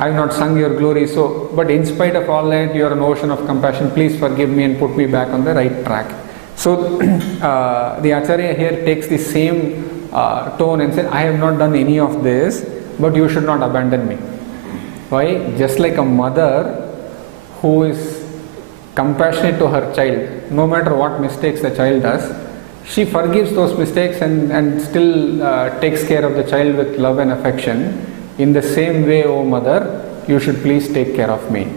I have not sung your glory, so, but in spite of all that, you are an ocean of compassion, please forgive me and put me back on the right track. So the Acharya here takes the same tone and said, I have not done any of this, but you should not abandon me. Why? Just like a mother who is compassionate to her child, no matter what mistakes the child does, she forgives those mistakes and still takes care of the child with love and affection. In the same way, O mother, you should please take care of me.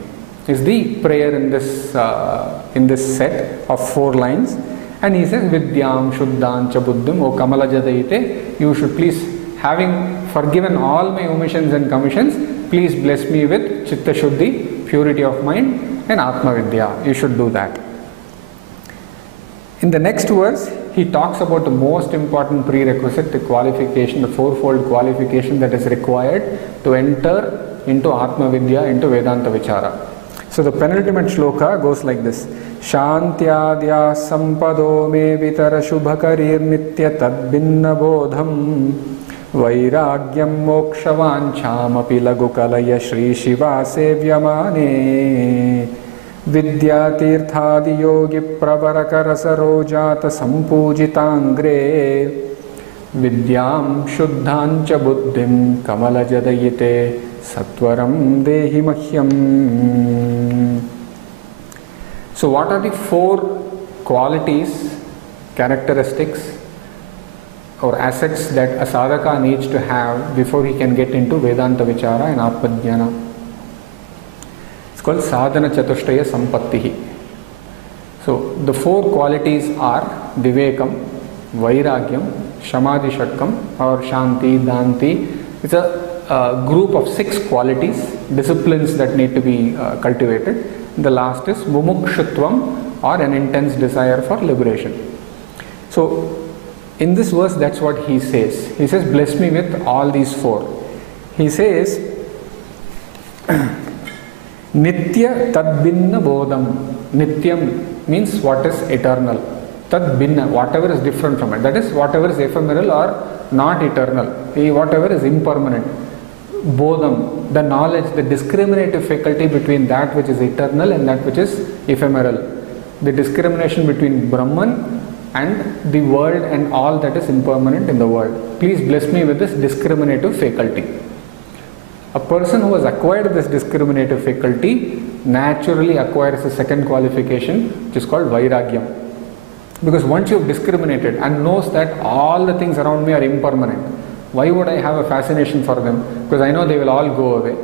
Is the prayer in this set of 4 lines. And he says, Vidyam Shuddhan Cha Buddhim, O Kamala Jadayite, you should please, having forgiven all my omissions and commissions, please bless me with Chitta Shuddhi, purity of mind, and Atma Vidya. You should do that. In the next verse, he talks about the most important prerequisite, the qualification, the 4-fold qualification that is required to enter into Atma Vidya, into Vedanta Vichara. So the penultimate shloka goes like this. Shantyadya sampado me vitara shubhakarir nitya tadbinna bodham vairagyam mokshavancham api lagukalaya shri shiva sevyamane vidya tirthadi yogi pravaraka sarojata sampujitangre vidyam shuddhancha buddhim kamala jadayite Satvaram dehi mahyam. So what are the 4 qualities, characteristics or assets that a sadhaka needs to have before he can get into Vedanta Vichara and Atmadhyana? It's called Sadhana Chatushtaya Sampattihi. So the 4 qualities are Vivekam, Vairagyam, Shamadhi Shatkam or Shanti, Danti. It's a group of 6 qualities, disciplines that need to be cultivated. The last is Mumukshutvam, or an intense desire for liberation. So in this verse, that's what he says. He says, bless me with all these 4. He says, Nitya Tadbinna Bodham. Nityam means what is eternal. Tadbinna, whatever is different from it. That is, whatever is ephemeral or not eternal. Whatever is impermanent. Bodham, the knowledge, the discriminative faculty between that which is eternal and that which is ephemeral. The discrimination between Brahman and the world and all that is impermanent in the world. Please bless me with this discriminative faculty. A person who has acquired this discriminative faculty naturally acquires a second qualification, which is called Vairagyam. Because once you have discriminated and knows that all the things around me are impermanent, why would I have a fascination for them? Because I know they will all go away.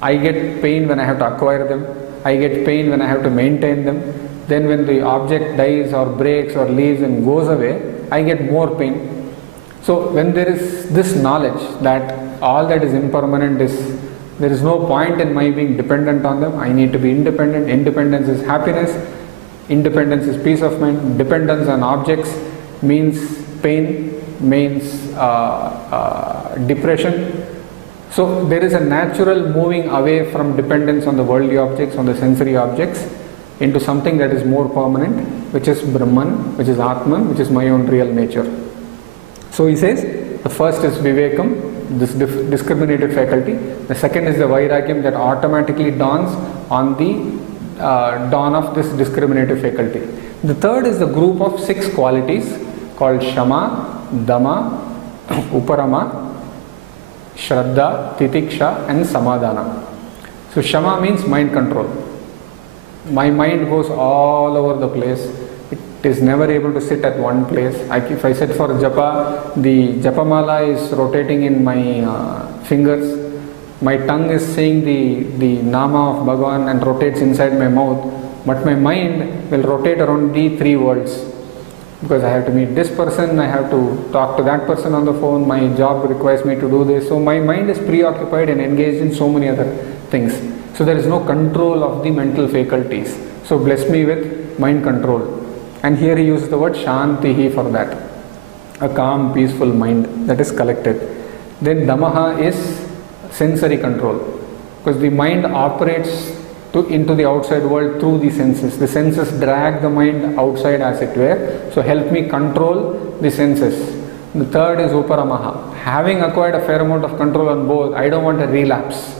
I get pain when I have to acquire them. I get pain when I have to maintain them. Then when the object dies or breaks or leaves and goes away, I get more pain. So when there is this knowledge that all that is impermanent, there is no point in my being dependent on them. I need to be independent. Independence is happiness. Independence is peace of mind. Dependence on objects means pain, means depression. So there is a natural moving away from dependence on the worldly objects, on the sensory objects, into something that is more permanent, which is Brahman, which is Atman, which is my own real nature. So he says, the first is Vivekam, this discriminative faculty. The second is the Vairagyam that automatically dawns on the dawn of this discriminative faculty. The third is the group of 6 qualities called Shama, Dama, Uparama, Shraddha, Titiksha and Samadhana. So Shama means mind control. My mind goes all over the place. It is never able to sit at one place. If I sit for japa, the japamala is rotating in my fingers. My tongue is saying the nama of Bhagavan and rotates inside my mouth. But my mind will rotate around the 3 worlds. Because I have to meet this person, I have to talk to that person on the phone, my job requires me to do this. So my mind is preoccupied and engaged in so many other things. So there is no control of the mental faculties. So bless me with mind control. And here he uses the word Shantihi for that. A calm, peaceful mind that is collected. Then Damaha is sensory control. Because the mind operates into the outside world through the senses. The senses drag the mind outside as it were. So help me control the senses. The third is Uparamaha. Having acquired a fair amount of control on both, I don't want a relapse.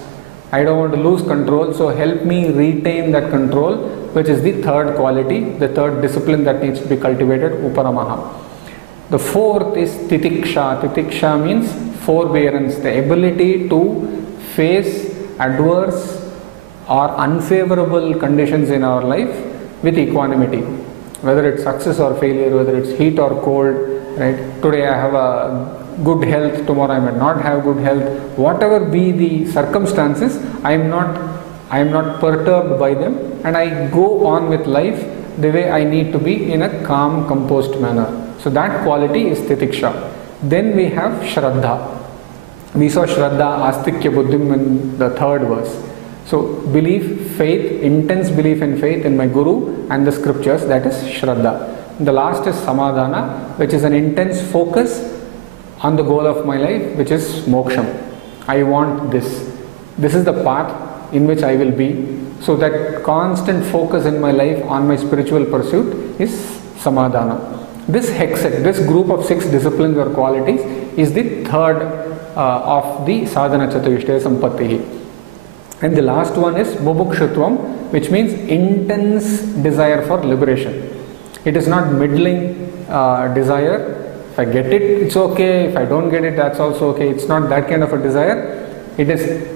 I don't want to lose control, so help me retain that control, which is the third quality, the third discipline that needs to be cultivated, uparamaha. The fourth is titiksha. Titiksha means forbearance, the ability to face adverse or unfavorable conditions in our life with equanimity. Whether it's success or failure, whether it's heat or cold, right? Today I have a good health, tomorrow I may not have good health. Whatever be the circumstances, I am not perturbed by them, and I go on with life the way I need to be, in a calm, composed manner. So that quality is titiksha. Then we have shraddha. We saw shraddha, astikya buddhim in the third verse. So belief, faith, intense belief and faith in my guru and the scriptures, that is shraddha. The last is samadhana, which is an intense focus on the goal of my life, which is moksham. I want this. This is the path in which I will be. So that constant focus in my life on my spiritual pursuit is samadhana. This hexet, this group of 6 disciplines or qualities is the third of the sadhana chaturashtaya sampattihi. And the last one is mumukshutvam, which means intense desire for liberation. It is not middling desire. If I get it, it's okay. If I don't get it, that's also okay. It's not that kind of a desire. It is,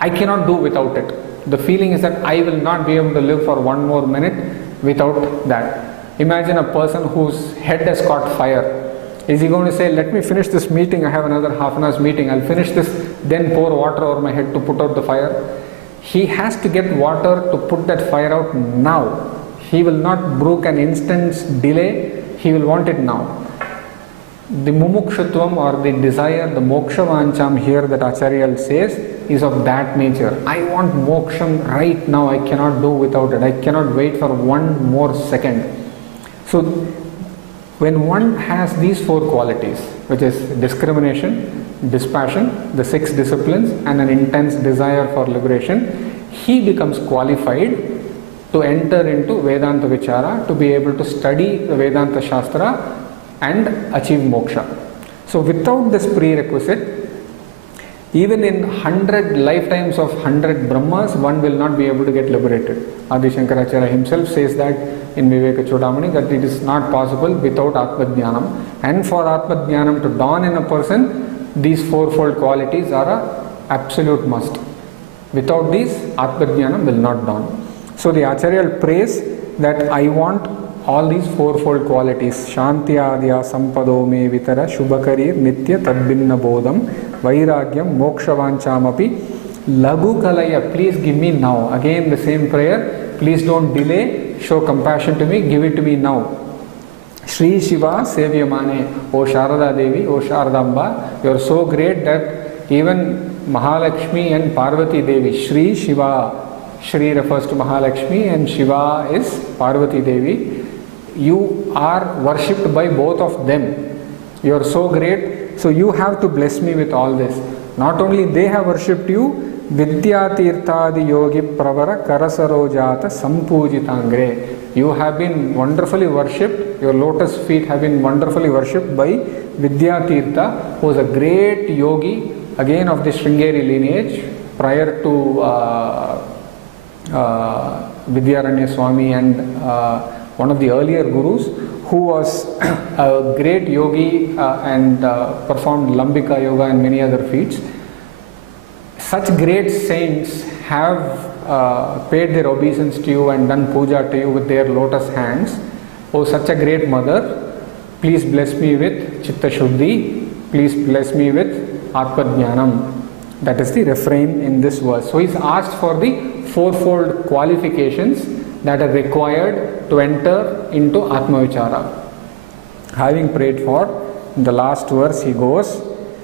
I cannot do without it. The feeling is that I will not be able to live for one more minute without that. Imagine a person whose head has caught fire. Is he going to say, let me finish this meeting, I have another half an hour's meeting, I'll finish this, then pour water over my head to put out the fire? He has to get water to put that fire out now. He will not brook an instant's delay, he will want it now. The mumukshutvam, or the desire, the moksha vancham here that Acharya says, is of that nature. I want moksham right now, I cannot do without it, I cannot wait for one more second. So when one has these 4 qualities, which is discrimination, dispassion, the 6 disciplines, and an intense desire for liberation, he becomes qualified to enter into Vedanta Vichara, to be able to study the Vedanta Shastra and achieve moksha. So without this prerequisite, even in 100 lifetimes of 100 Brahmas, one will not be able to get liberated. Adi Shankaracharya himself says that in Viveka Chudamani, that it is not possible without Atma-jnanam. And for Atma-jnanam to dawn in a person, these 4-fold qualities are an absolute must. Without these, Atma-jnanam will not dawn. So the Acharya prays that I want all these 4-fold qualities. Shanti adya sampado me vitara shubhakarir nitya tadbinna bodham vairagyam mokshavanchamapi lagu kalaya. Please give me now. Again the same prayer. Please don't delay. Show compassion to me. Give it to me now. Shri Shiva Sevyamane. O Sharada Devi, O Sharadamba, you are so great that even Mahalakshmi and Parvati Devi, Shri Shiva, Shri refers to Mahalakshmi and Shiva is Parvati Devi. You are worshipped by both of them. You are so great, so you have to bless me with all this. Not only they have worshipped you, Vidya Tirthadi Yogi Pravara Karasarojata Sampujitangre. You have been wonderfully worshipped, your lotus feet have been wonderfully worshipped by Vidya Tirtha, who is a great yogi, again of the Sringeri lineage, prior to Vidyaranya Swami and one of the earlier gurus, who was a great yogi and performed Lambika Yoga and many other feats. Such great saints have paid their obeisance to you and done puja to you with their lotus hands. Oh, such a great mother, please bless me with Chitta Shuddhi, please bless me with Atma-jnanam. That is the refrain in this verse. So he's asked for the 4-fold qualifications that are required to enter into Atma Vichara. Having prayed for, in the last verse he goes,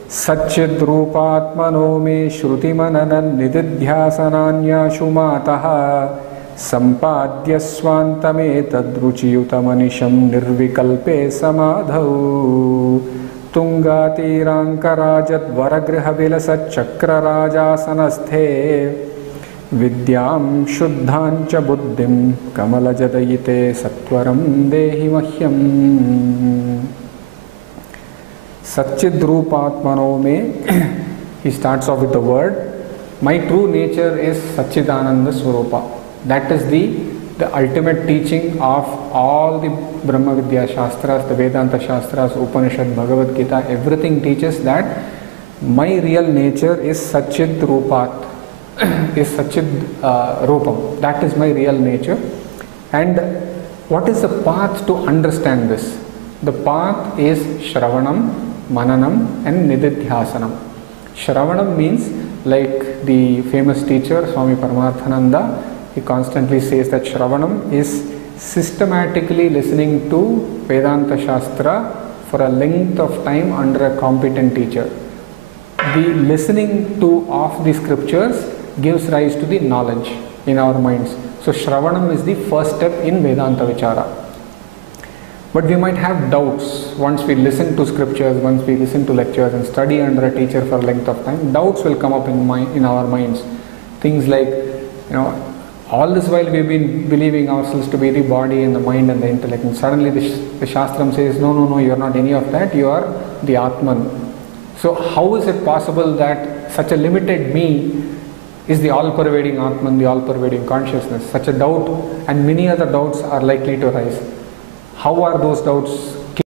Satchid Rupatmano me Shruti Mananan Nididhyasananya Shumataha Sampadya Swantame Tadruchiyutamanisham Nirvikalpe Samadhau Tungatirangkarajat Varagriha Vilasat Chakra Rajasanasthe Vidyam Shuddhancha Buddhim Kamalajadayite Satwaram Dehi Mahyam. Satchid Rupatmano me, he starts off with the word My true nature is Satchidananda Swarupa. That is the ultimate teaching of all the Brahma Vidya Shastras, the Vedanta Shastras, Upanishad, Bhagavad Gita. Everything teaches that my real nature is Satchid Rupat, is Satchid Rupam. That is my real nature. And what is the path to understand this? The path is Shravanam, Mananam and Nididhyasanam. Shravanam means, like the famous teacher Swami Paramarthananda, he constantly says that Shravanam is systematically listening to Vedanta Shastra for a length of time under a competent teacher. The listening to of the scriptures gives rise to the knowledge in our minds. So Shravanam is the first step in Vedanta Vichara. But we might have doubts once we listen to scriptures, once we listen to lectures and study under a teacher for a length of time. Doubts will come up in our minds. Things like, all this while we've been believing ourselves to be the body and the mind and the intellect, and suddenly the Shastram says, no, you are not any of that, you are the Atman. So how is it possible that such a limited me is the all-pervading Atman, the all-pervading consciousness? Such a doubt and many other doubts are likely to arise. How are those doubts